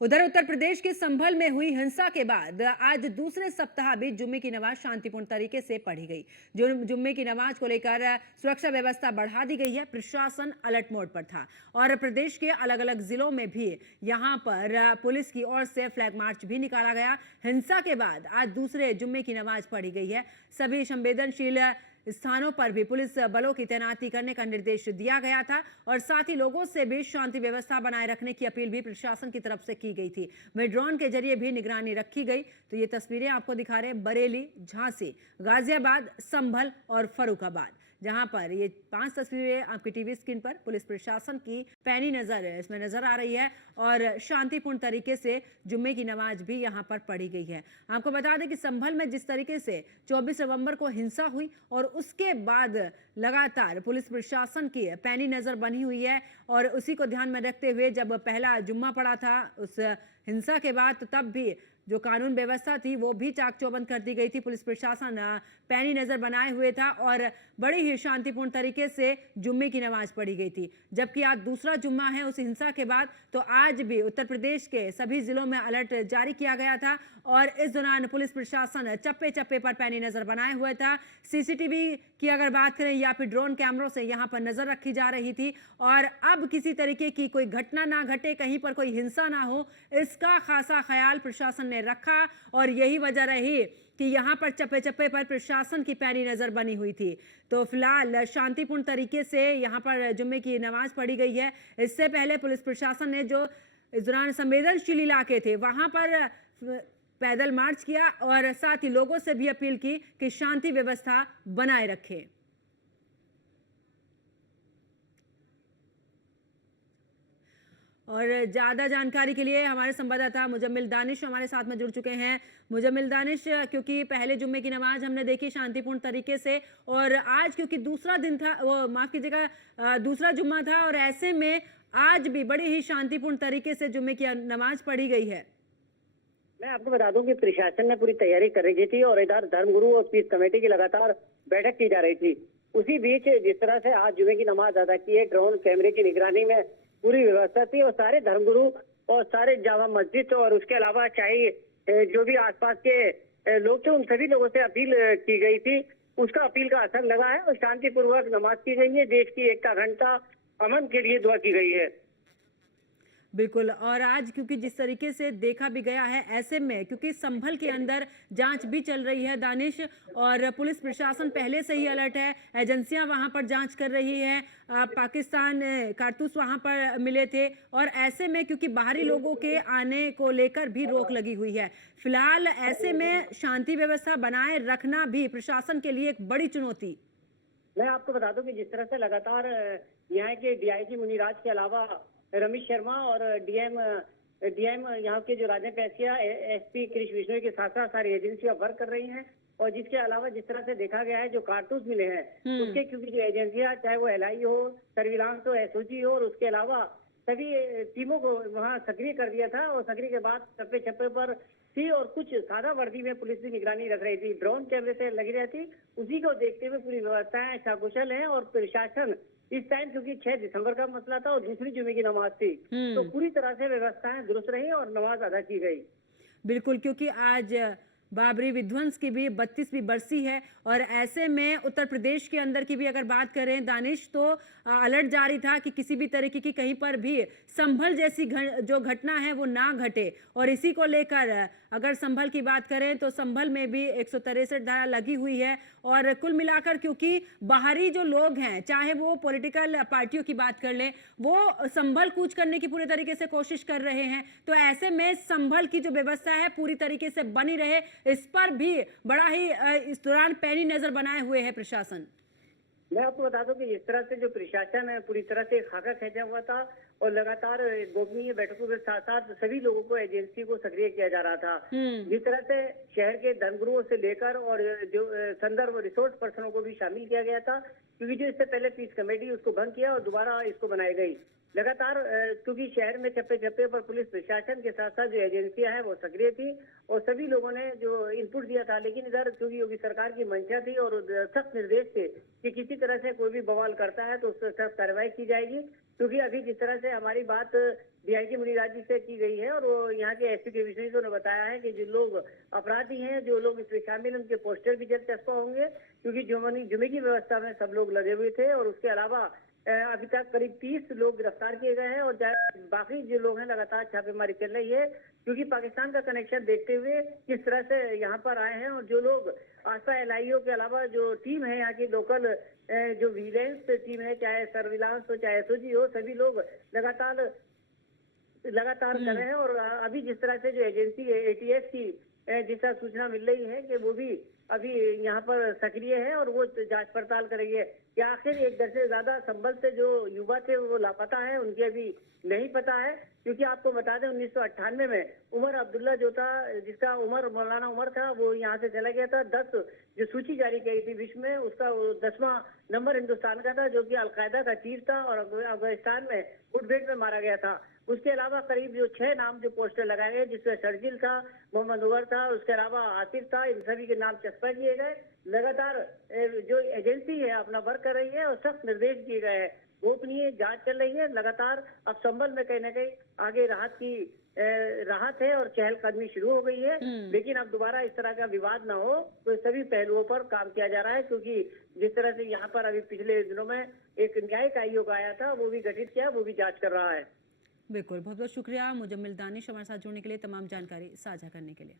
उधर उत्तर प्रदेश के संभल में हुई हिंसा के बाद आज दूसरे सप्ताह भी जुम्मे की नमाज शांतिपूर्ण तरीके से पढ़ी गई। जुम्मे की नमाज को लेकर सुरक्षा व्यवस्था बढ़ा दी गई है। प्रशासन अलर्ट मोड पर था और प्रदेश के अलग अलग जिलों में भी यहां पर पुलिस की ओर से फ्लैग मार्च भी निकाला गया। हिंसा के बाद आज दूसरे जुम्मे की नमाज पढ़ी गई है। सभी संवेदनशील स्थानों पर भी पुलिस बलों की तैनाती करने का निर्देश दिया गया था और साथ ही लोगों से भी शांति व्यवस्था बनाए रखने की अपील भी प्रशासन की तरफ से की गई थी। वहीं ड्रोन के जरिए भी निगरानी रखी गई। तो ये तस्वीरें आपको दिखा रहे हैं बरेली, झांसी, गाजियाबाद, संभल और फर्रुखाबाद, जहां पर ये 5 तस्वीरें आपकी टीवी स्क्रीन पर पुलिस प्रशासन की पैनी नजर इसमें नजर आ रही है और शांतिपूर्ण तरीके से जुम्मे की नमाज भी यहां पर पढ़ी गई है। आपको बता दें कि संभल में जिस तरीके से 24 नवंबर को हिंसा हुई और उसके बाद लगातार पुलिस प्रशासन की पैनी नजर बनी हुई है और उसी को ध्यान में रखते हुए जब पहला जुम्मा पड़ा था उस हिंसा के बाद, तो तब भी जो कानून व्यवस्था थी वो भी चाक चौबंद कर दी गई थी। पुलिस प्रशासन पैनी नजर बनाए हुए था और बड़ी ही शांतिपूर्ण तरीके से जुम्मे की नमाज पढ़ी गई थी। जबकि आज दूसरा जुम्मा है उस हिंसा के बाद, तो आज भी उत्तर प्रदेश के सभी जिलों में अलर्ट जारी किया गया था और इस दौरान पुलिस प्रशासन चप्पे चप्पे पर पैनी नजर बनाए हुए था। सीसीटीवी की अगर बात करें या फिर ड्रोन कैमरों से यहाँ पर नजर रखी जा रही थी और अब किसी तरीके की कोई घटना ना घटे, कहीं पर कोई हिंसा ना हो, इसका खासा ख्याल प्रशासन ने रखा और यही वजह रही कि यहां पर चप्पे चप्पे पर प्रशासन की पैनी नजर बनी हुई थी। तो फिलहाल शांतिपूर्ण तरीके से यहां पर जुम्मे की नमाज पढ़ी गई है। इससे पहले पुलिस प्रशासन ने जो इस दौरान संवेदनशील इलाके थे वहां पर पैदल मार्च किया और साथ ही लोगों से भी अपील की कि शांति व्यवस्था बनाए रखें। और ज़्यादा जानकारी के लिए हमारे संवाददाता मुजम्मिल दानिश हमारे साथ में जुड़ चुके हैं। मुजम्मिल दानिश, क्योंकि पहले जुम्मे की नमाज हमने देखी शांतिपूर्ण तरीके से और आज क्योंकि दूसरा दिन था, वो माफ़ कीजिएगा, दूसरा जुम्मा था और ऐसे में आज भी बड़ी ही शांतिपूर्ण तरीके से जुम्मे की नमाज पढ़ी गई है। मैं आपको बता दूं कि प्रशासन ने पूरी तैयारी कर रखी थी और इधर धर्मगुरु और पीस कमेटी की लगातार बैठक की जा रही थी। उसी बीच जिस तरह से आज जुम्मे की नमाज अदा की है, ड्रोन कैमरे की निगरानी में पूरी व्यवस्था थी और सारे धर्मगुरु और सारे जामा मस्जिद और उसके अलावा चाहे जो भी आसपास के लोग थे उन सभी लोगों से अपील की गई थी। उसका अपील का असर लगा है और शांतिपूर्वक नमाज की गई है। देश की एकता घंटा अमन के लिए दुआ की गई है। बिल्कुल, और आज क्योंकि जिस तरीके से देखा भी गया है, ऐसे में क्योंकि संभल के अंदर जांच भी चल रही है दानिश, और पुलिस प्रशासन पहले से ही अलर्ट है, एजेंसियां वहां पर जांच कर रही है, पाकिस्तान कारतूस वहां पर मिले थे और ऐसे में क्योंकि बाहरी लोगों के आने को लेकर भी रोक लगी हुई है। फिलहाल ऐसे में शांति व्यवस्था बनाए रखना भी प्रशासन के लिए एक बड़ी चुनौती। मैं आपको बता दूं कि जिस तरह से लगातार यहाँ के डीआईजी मुनिराज के अलावा रमेश शर्मा और डीएम यहाँ के जो राजन पैसिया, एसपी कृष्ण विश्नोई के साथ साथ सारी एजेंसियां वर्क कर रही हैं और जिसके अलावा जिस तरह से देखा गया है जो कारतूस मिले हैं उसके, क्योंकि जो एजेंसियां चाहे वो एलआई हो, सर्विलांस हो, एसओजी हो और उसके अलावा सभी टीमों को वहाँ सक्रिय कर दिया था और सक्रिय के बाद चप्पे चप्पे पर थी और कुछ सादा वर्दी में पुलिस भी निगरानी रख रही थी, ड्रोन कैमरे से लगी रहती। उसी को देखते हुए पूरी व्यवस्थाएं सकुशल हैं और प्रशासन इस टाइम, क्योंकि 6 दिसंबर का मसला था और दूसरी जुमे की नमाज थी, तो पूरी तरह से व्यवस्थाएं दुरुस्त रही और नमाज अदा की गई। बिल्कुल, क्योंकि आज बाबरी विध्वंस की भी 32वीं बरसी है और ऐसे में उत्तर प्रदेश के अंदर की भी अगर बात करें दानिश, तो अलर्ट जारी था कि किसी भी तरीके की कहीं पर भी संभल जैसी जो घटना है वो ना घटे। और इसी को लेकर अगर संभल की बात करें तो संभल में भी 163 धारा लगी हुई है और कुल मिलाकर क्योंकि बाहरी जो लोग हैं, चाहे वो पॉलिटिकल पार्टियों की बात कर लें, वो संभल कूच करने की पूरे तरीके से कोशिश कर रहे हैं। तो ऐसे में संभल की जो व्यवस्था है पूरी तरीके से बनी रहे, इस पर भी बड़ा ही इस दौरान पैनी नजर बनाए हुए है प्रशासन। मैं आपको बता दूं कि इस तरह से जो प्रशासन है पूरी तरह से खाका खींचा हुआ था और लगातार गोपनीय बैठकों के साथ साथ सभी लोगों को, एजेंसी को सक्रिय किया जा रहा था। जिस तरह से शहर के धर्मगुरुओं से लेकर और जो संदर्भ रिसोर्स पर्सनों को भी शामिल किया गया था, क्योंकि जो इससे पहले पीस कमेटी उसको भंग किया और दोबारा इसको बनाई गई। लगातार क्योंकि शहर में चप्पे चप्पे पर पुलिस प्रशासन के साथ साथ जो एजेंसियां हैं वो सक्रिय थी और सभी लोगों ने जो इनपुट दिया था, लेकिन इधर क्योंकि योगी सरकार की मंशा थी और सख्त निर्देश थे कि किसी तरह से कोई भी बवाल करता है तो उस पर सख्त कार्रवाई की जाएगी। क्योंकि अभी जिस तरह से हमारी बात डीआईजी मुनिराज जी से की गई है और वो यहाँ के एसपी के विशेष ने बताया है कि जो लोग अपराधी हैं, जो लोग इसमें शामिल हैं, उनके पोस्टर भी जल्द चस्पा होंगे, क्योंकि जुमे की व्यवस्था में सब लोग लगे हुए थे। और उसके अलावा अभी तक करीब 30 लोग गिरफ्तार किए गए हैं और बाकी जो लोग हैं लगातार छापेमारी चल रही है, क्योंकि पाकिस्तान का कनेक्शन देखते हुए किस तरह से यहाँ पर आए हैं। और जो लोग आस्था एलआईओ के अलावा जो टीम है यहाँ की लोकल जो विजिलेंस टीम है, चाहे सर्विलांस हो चाहे एसओजी हो, सभी लोग लगातार कर रहे हैं। और अभी जिस तरह से जो एजेंसी है एटीएस की जिस तरह सूचना मिल रही है कि वो भी अभी यहाँ पर सक्रिय है और वो जांच पड़ताल करेगी कि आखिर 1 दर्जन से ज्यादा संभल से जो युवा थे वो लापता है, उनकी अभी नहीं पता है। क्योंकि आपको बता दें 1998 में उमर अब्दुल्ला जो था, जिसका मौलाना उमर था, वो यहाँ से चला गया था। 10 जो सूची जारी की थी विश्व में, उसका 10वां नंबर हिंदुस्तान का था, जो कि अलकायदा का चीफ था और अफगानिस्तान में मुठभेड़ में मारा गया था। उसके अलावा करीब जो 6 नाम जो पोस्टर लगाए गए, जिसमें शर्जिल था, मोहम्मद उमर था, उसके अलावा आसिफ था, इन सभी के नाम चस्पा किए गए। लगातार जो एजेंसी है अपना वर्क कर रही है और सख्त निर्देश दिए गए हैं। गोपनीय जांच चल रही है लगातार। अब संभल में कहीं ना कहीं आगे राहत है और चहलकदमी शुरू हो गई है। लेकिन अब दोबारा इस तरह का विवाद ना हो, तो सभी पहलुओं पर काम किया जा रहा है। क्योंकि जिस तरह से यहाँ पर अभी पिछले दिनों में एक न्यायिक आयोग आया था, वो भी गठित किया, वो भी जांच कर रहा है। बिल्कुल, बहुत बहुत शुक्रिया मुजम्मिल दानिश हमारे साथ जुड़ने के लिए, तमाम जानकारी साझा करने के लिए।